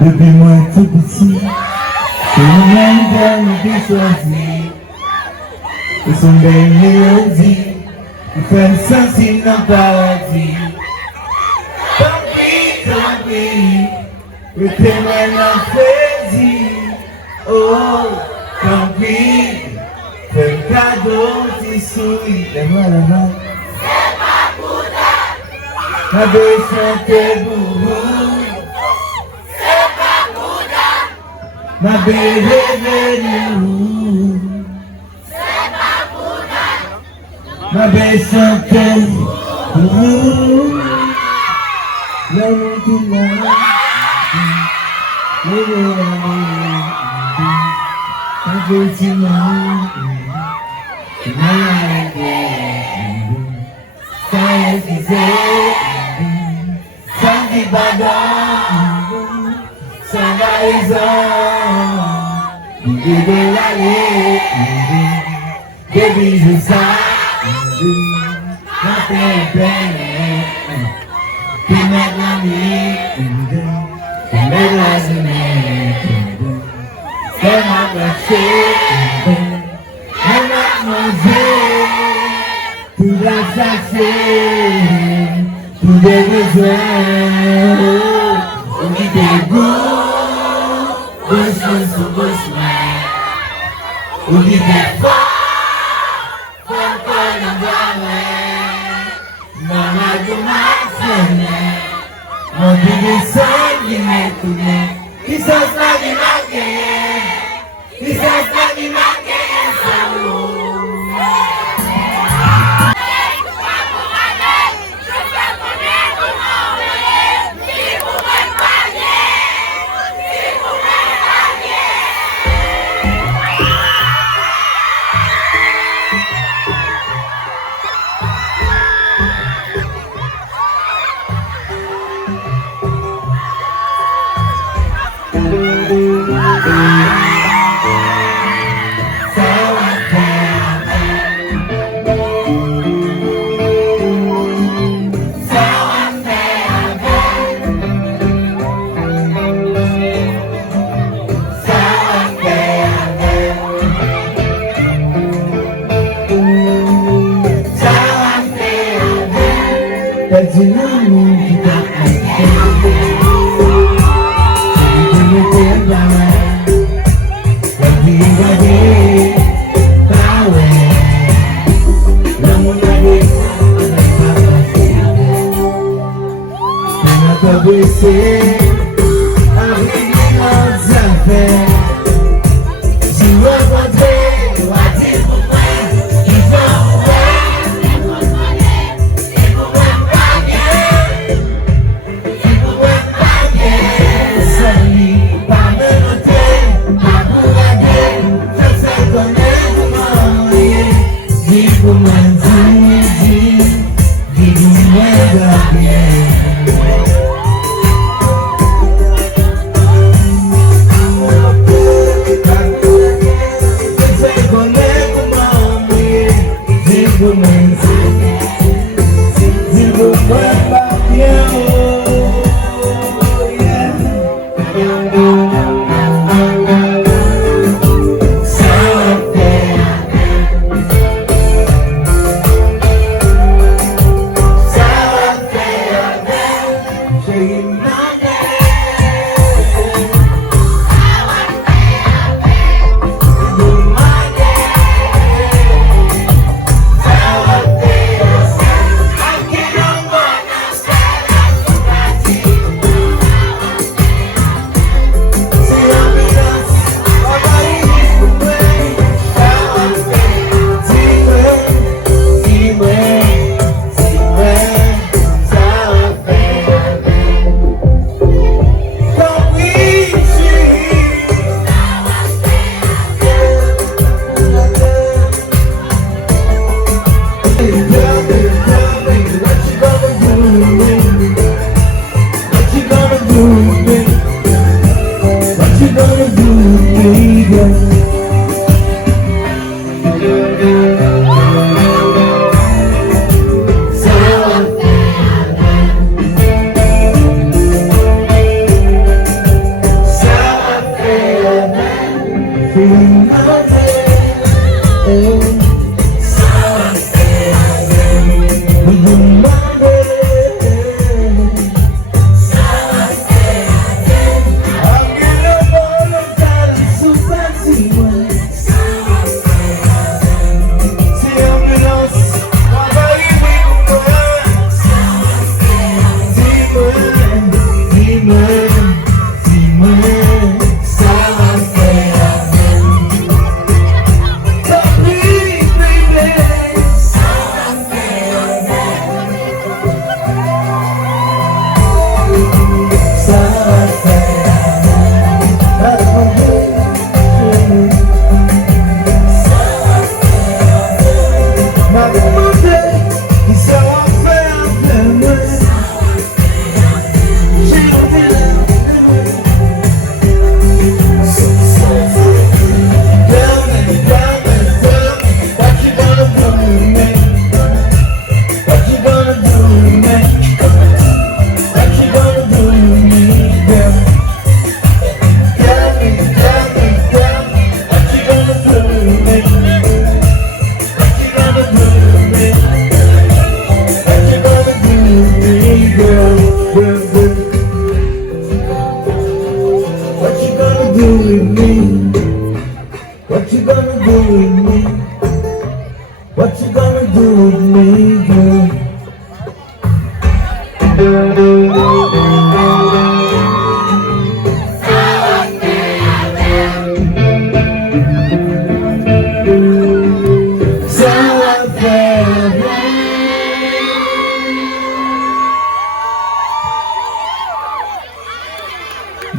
Depuis moi tout petit, c'est moi-même qui ai choisi. Et son belle mélodie, qui fait me sentir dans le paradis. Tant pis, le témoin l'a fait dire. Oh, tant pis, fais le cadeau, t'y souris. Là-bas. C'est pas pour toi. Ma belle chanter boubou. C'est pas pour toi. Ma belle revenue. C'est pas pour toi. Ma belle chanter boubou. L'amour qui m'a ma belle qui m'a sans raison, l'idée de l'aller, des bisous ça, ma peine, puis maintenant mais la semaine, c'est ma place, tout la chercher, tout des besoins, on dit des goûts, on dit des fois, faut qu'on en voit, maman de ma fenêtre, mon bébé sang qui m'est tourné, qui s'en sort du maquet, qui s'en sort du maquet, Você